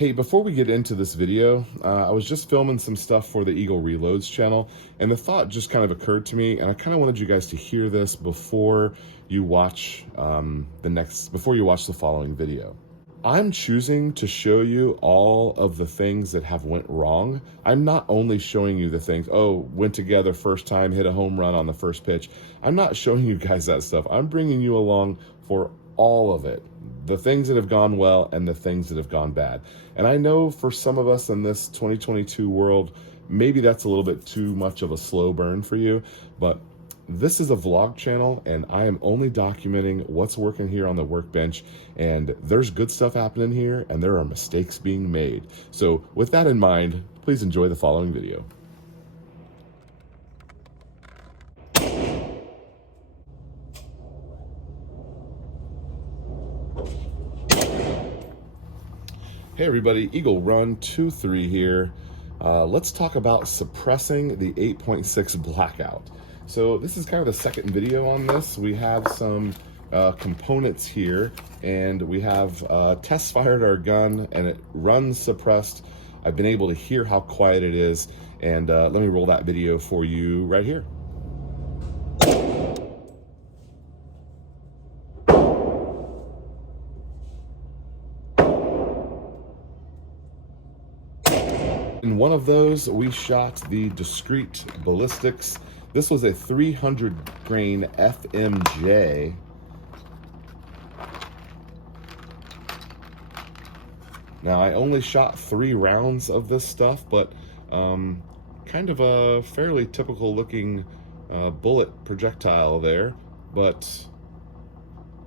Hey, before we get into this video, I was just filming some stuff for the Eagle Reloads channel, and the thought just kind of occurred to me, and I kind of wanted you guys to hear this before you watch before you watch the following video. I'm choosing to show you all of the things that have went wrong. I'm not only showing you the things, oh, went together first time, hit a home run on the first pitch. I'm not showing you guys that stuff. I'm bringing you along for all of it. The things that have gone well and the things that have gone bad. And I know for some of us in this 2022 world, maybe that's a little bit too much of a slow burn for you, but this is a vlog channel and I am only documenting what's working here on the workbench, and there's good stuff happening here and there are mistakes being made. So with that in mind, please enjoy the following video. Hey everybody, Eagle Run 23 here. Let's talk about suppressing the 8.6 Blackout. So this is kind of the second video on this. We have some components here, and we have test fired our gun and it runs suppressed. I've been able to hear how quiet it is, and let me roll that video for you right here. In one of those, we shot the discrete ballistics. This was a 300 grain FMJ. Now, I only shot 3 rounds of this stuff, but kind of a fairly typical looking bullet projectile there. But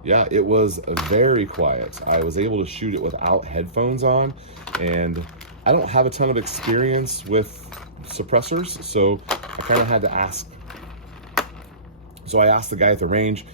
yeah, it was very quiet. I was able to shoot it without headphones on, and I don't have a ton of experience with suppressors, so I kind of had to ask. So I asked the guy at the range,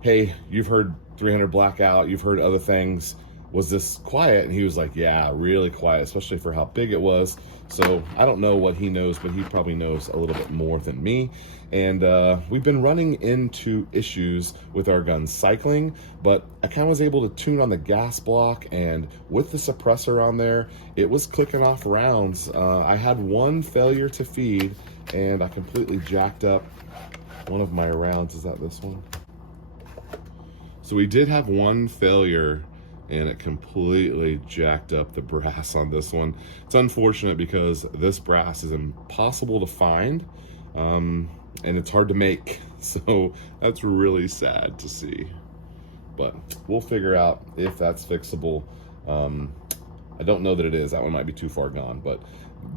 hey, you've heard 300 Blackout, you've heard other things. Was this quiet? And he was like, yeah, really quiet, especially for how big it was. So I don't know what he knows, but he probably knows a little bit more than me. And we've been running into issues with our gun cycling, but I kind of was able to tune on the gas block, and with the suppressor on there, it was clicking off rounds. I had one failure to feed, and I completely jacked up one of my rounds. Is that this one? So we did have one failure, and it completely jacked up the brass on this one. It's unfortunate because this brass is impossible to find, and it's hard to make. So that's really sad to see. But we'll figure out if that's fixable. I don't know that it is. That one might be too far gone. But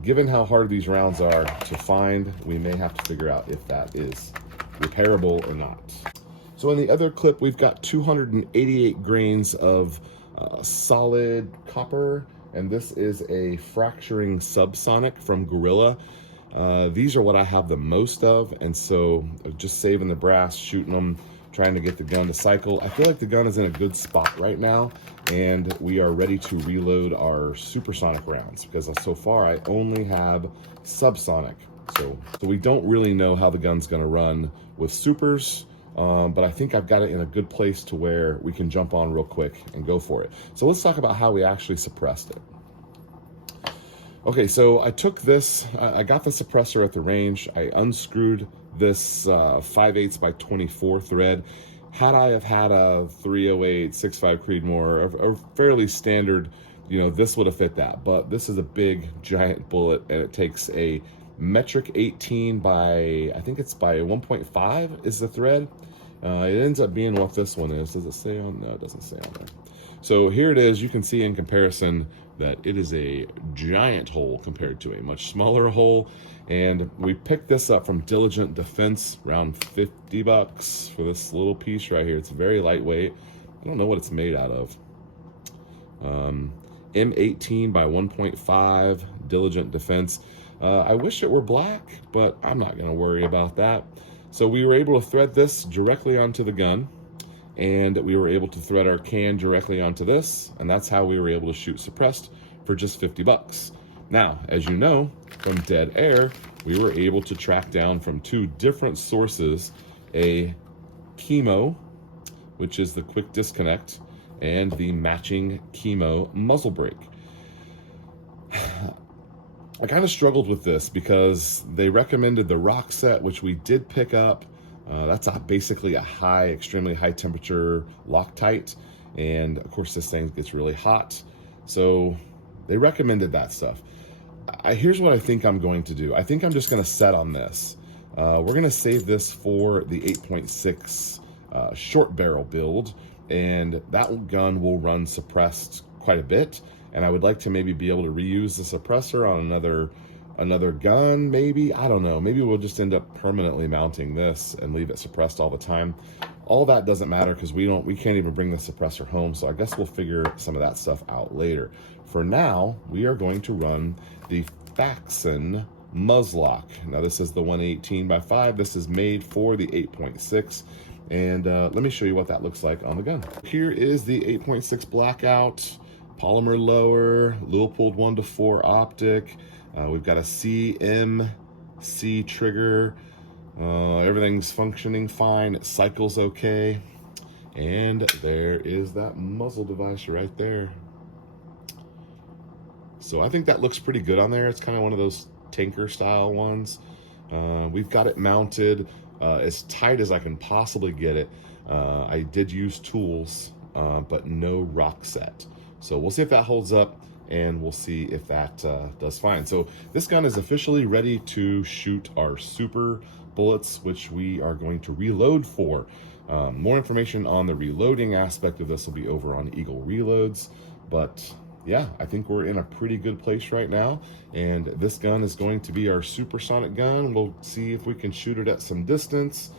given how hard these rounds are to find, we may have to figure out if that is repairable or not. So in the other clip, we've got 288 grains of solid copper, and this is a fracturing subsonic from Gorilla. These are what I have the most of, and so just saving the brass, shooting them, trying to get the gun to cycle. I feel like the gun is in a good spot right now, and we are ready to reload our supersonic rounds, because so far I only have subsonic. So we don't really know how the gun's gonna run with supers. But I think I've got it in a good place to where we can jump on real quick and go for it. So let's talk about how we actually suppressed it. Okay, so I took this, I got the suppressor at the range. I unscrewed this 5/8 by 24 thread. Had I have had a 308 6.5 Creedmoor, a fairly standard, you know, this would have fit that. But this is a big, giant bullet, and it takes a metric 18 by, I think it's by 1.5 is the thread. It ends up being what this one is. Does it say on? No, it doesn't say on there. So here it is. You can see in comparison that it is a giant hole compared to a much smaller hole. And we picked this up from Diligent Defense, around 50 bucks for this little piece right here. It's very lightweight. I don't know what it's made out of. M18 by 1.5, Diligent Defense. I wish it were black, but I'm not going to worry about that. So we were able to thread this directly onto the gun, and we were able to thread our can directly onto this, and that's how we were able to shoot suppressed for just 50 bucks. Now, as you know, from Dead Air, we were able to track down from 2 different sources a chemo, which is the quick disconnect, and the matching chemo muzzle brake. I kind of struggled with this because they recommended the rock set, which we did pick up. That's basically a extremely high temperature Loctite. And of course, this thing gets really hot. So they recommended that stuff. Here's what I think I'm going to do. I think I'm just going to set on this. We're going to save this for the 8.6 short barrel build. And that gun will run suppressed quite a bit. And I would like to maybe be able to reuse the suppressor on another gun, maybe. I don't know. Maybe we'll just end up permanently mounting this and leave it suppressed all the time. All that doesn't matter because we can't even bring the suppressor home. So I guess we'll figure some of that stuff out later. For now, we are going to run the Faxon muzzlelock. Now this is the 118x5. This is made for the 8.6. And let me show you what that looks like on the gun. Here is the 8.6 Blackout. Polymer lower, Leupold 1-4 optic. We've got a CMC trigger. Everything's functioning fine. It cycles okay. And there is that muzzle device right there. So I think that looks pretty good on there. It's kind of one of those tanker style ones. We've got it mounted as tight as I can possibly get it. I did use tools, but no rock set. So we'll see if that holds up, and we'll see if that does fine. So this gun is officially ready to shoot our super bullets, which we are going to reload for. More information on the reloading aspect of this will be over on Eagle Reloads. But yeah, I think we're in a pretty good place right now. And this gun is going to be our supersonic gun. We'll see if we can shoot it at some distance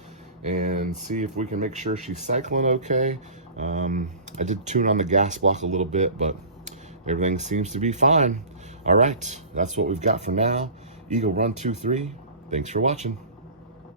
and see if we can make sure she's cycling okay. I did tune on the gas block a little bit, but everything seems to be fine. All right, that's what we've got for now. Eagle Run 2-3. Thanks for watching.